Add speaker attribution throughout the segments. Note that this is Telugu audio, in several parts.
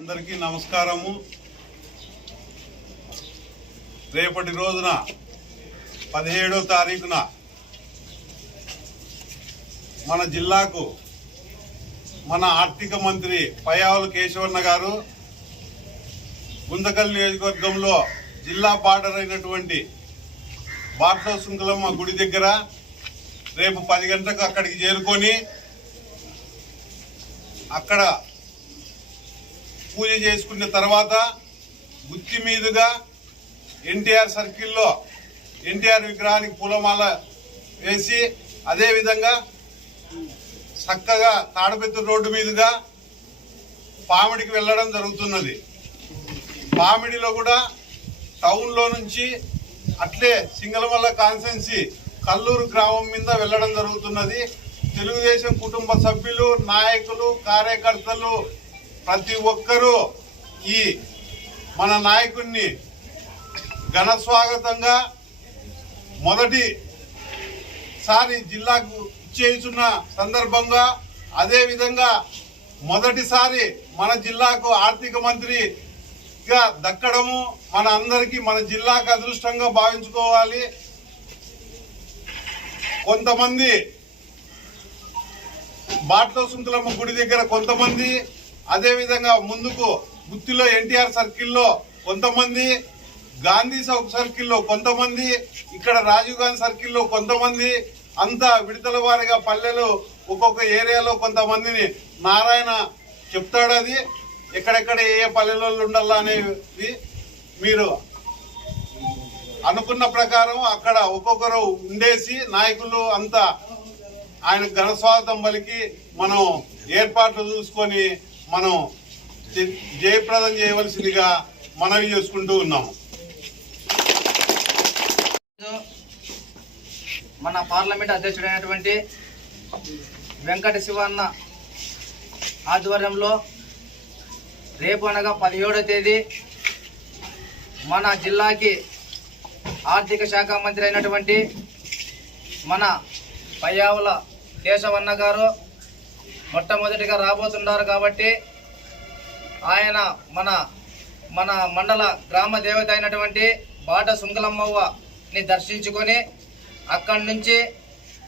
Speaker 1: అందరికీ నమస్కారము. రేపటి రోజున పదిహేడో తారీఖున మన జిల్లాకు మన ఆర్థిక మంత్రి పయావుల కేశవన్న గారు గుందకల్ నియోజకవర్గంలో జిల్లా బార్డర్ అయినటువంటి బాట్లో శృంఖలమ్మ గుడి దగ్గర రేపు పది గంటలకు అక్కడికి చేరుకొని అక్కడ పూజ చేసుకున్న తర్వాత గుత్తి మీదుగా ఎన్టీఆర్ సర్కిల్లో ఎన్టీఆర్ విగ్రహానికి పూలమాల వేసి అదేవిధంగా చక్కగా తాడపెత్తు రోడ్డు మీదుగా పామిడికి వెళ్ళడం జరుగుతున్నది. పామిడిలో కూడా టౌన్లో నుంచి అట్లే సింగలమల్ల కాన్సెన్సీ కల్లూరు గ్రామం మీద వెళ్ళడం జరుగుతున్నది. తెలుగుదేశం కుటుంబ సభ్యులు నాయకులు కార్యకర్తలు ప్రతి ఒక్కరూ ఈ మన నాయకుడిని ఘన స్వాగతంగా మొదటి సారి జిల్లాకు ఇచ్చేస్తున్న సందర్భంగా అదే విధంగా మొదటిసారి మన జిల్లాకు ఆర్థిక మంత్రిగా దక్కడము మన అందరికీ మన జిల్లాకు అదృష్టంగా భావించుకోవాలి. కొంతమంది బాట్ల సుంకులమ్మ గుడి దగ్గర కొంతమంది అదే విధంగా ముందుకు గుత్తిలో ఎన్టీఆర్ సర్కిల్లో కొంతమంది గాంధీ చౌక్ సర్కిల్లో కొంతమంది ఇక్కడ రాజీవ్ గాంధీ సర్కిల్లో కొంతమంది అంతా విడతల వారిగా పల్లెలు ఒక్కొక్క ఏరియాలో కొంతమందిని నారాయణ చెప్తాడు అది. ఎక్కడెక్కడ ఏ ఏ పల్లెలలో ఉండాలా అనేది మీరు అనుకున్న ప్రకారం అక్కడ ఒక్కొక్కరు ఉండేసి నాయకులు అంతా ఆయన ఘన స్వాగతం పలికి మనం ఏర్పాట్లు చూసుకొని మనం జయప్రదం చేయవలసిందిగా మనవి చేసుకుంటూ ఉన్నాము.
Speaker 2: మన పార్లమెంట్ అధ్యక్షుడైనటువంటి వెంకట శివన్న ఆధ్వర్యంలో రేపు అనగా పదిహేడో తేదీ మన జిల్లాకి ఆర్థిక శాఖ మంత్రి అయినటువంటి మన పయ్యావుల కేశవన్న గారు మొట్టమొదటిగా రాబోతున్నారు కాబట్టి ఆయన మన మన మండల గ్రామ దేవత అయినటువంటి బాట సుంగలమ్మవ్వని దర్శించుకొని అక్కడి నుంచి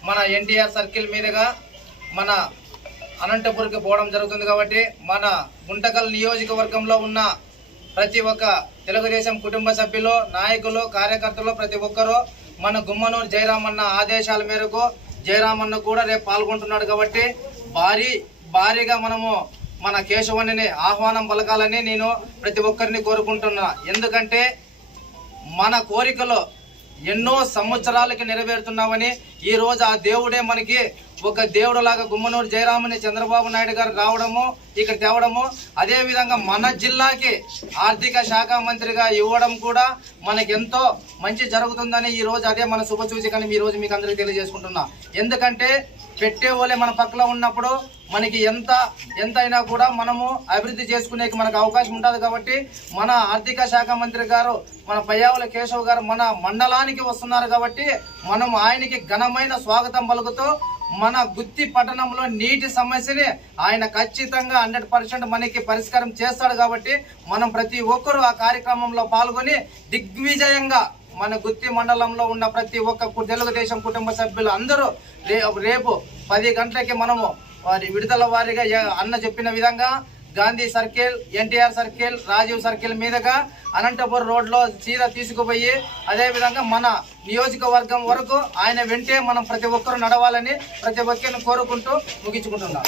Speaker 2: మన ఎన్టీఆర్ సర్కిల్ మీదుగా మన అనంతపూర్కి పోవడం జరుగుతుంది కాబట్టి మన గుంటకల్ నియోజకవర్గంలో ఉన్న ప్రతి ఒక్క తెలుగుదేశం కుటుంబ సభ్యులు నాయకులు కార్యకర్తలు ప్రతి ఒక్కరూ మన గుమ్మనూరు జయరామన్న ఆదేశాల మేరకు జయరామన్న కూడా రేపు పాల్గొంటున్నాడు కాబట్టి భారీ భారీగా మనము మన కేశవణిని ఆహ్వానం పలకాలని నేను ప్రతి ఒక్కరిని కోరుకుంటున్నా. ఎందుకంటే మన కోరికలు ఎన్నో సంవత్సరాలకి నెరవేరుతున్నామని ఈరోజు ఆ దేవుడే మనకి ఒక దేవుడు లాగా గుమ్మనూరు జయరామని చంద్రబాబు నాయుడు గారు రావడము ఇక్కడ తేవడము అదేవిధంగా మన జిల్లాకి ఆర్థిక శాఖ మంత్రిగా ఇవ్వడం కూడా మనకెంతో మంచి జరుగుతుందని ఈ రోజు అదే మన శుభ సూచికని ఈ రోజు మీకు అందరికీ తెలియజేసుకుంటున్నా. ఎందుకంటే పెట్టే వాళ్ళే మన పక్కలో ఉన్నప్పుడు మనకి ఎంత ఎంత అయినా కూడా మనము అభివృద్ధి చేసుకునే మనకు అవకాశం ఉంటుంది కాబట్టి మన ఆర్థిక శాఖ మంత్రి గారు మన పయ్యావుల కేశవ్ గారు మన మండలానికి వస్తున్నారు కాబట్టి మనం ఆయనకి ఘనమైన స్వాగతం పలుకుతూ మన గుత్తి పట్టణంలో నీటి సమస్యని ఆయన ఖచ్చితంగా హండ్రెడ్ పర్సెంట్ మనకి పరిష్కారం చేస్తాడు కాబట్టి మనం ప్రతి ఒక్కరూ ఆ కార్యక్రమంలో పాల్గొని దిగ్విజయంగా మన గుత్తి మండలంలో ఉన్న ప్రతి ఒక్క తెలుగుదేశం కుటుంబ సభ్యులు అందరూ రేపు పది గంటలకి మనము వారి విడుదల వారిగా అన్న చెప్పిన విధంగా Gandhi circle NTR circle Rajiv circle మీదుగా అనంతపురం రోడ్లో చీర తీసుకుపోయి అదేవిధంగా మన నియోజకవర్గం వరకు ఆయన వెంటే మనం ప్రతి ఒక్కరు నడవాలని ప్రతి ఒక్కరిని కోరుకుంటూ ముగించుకుంటున్నాం.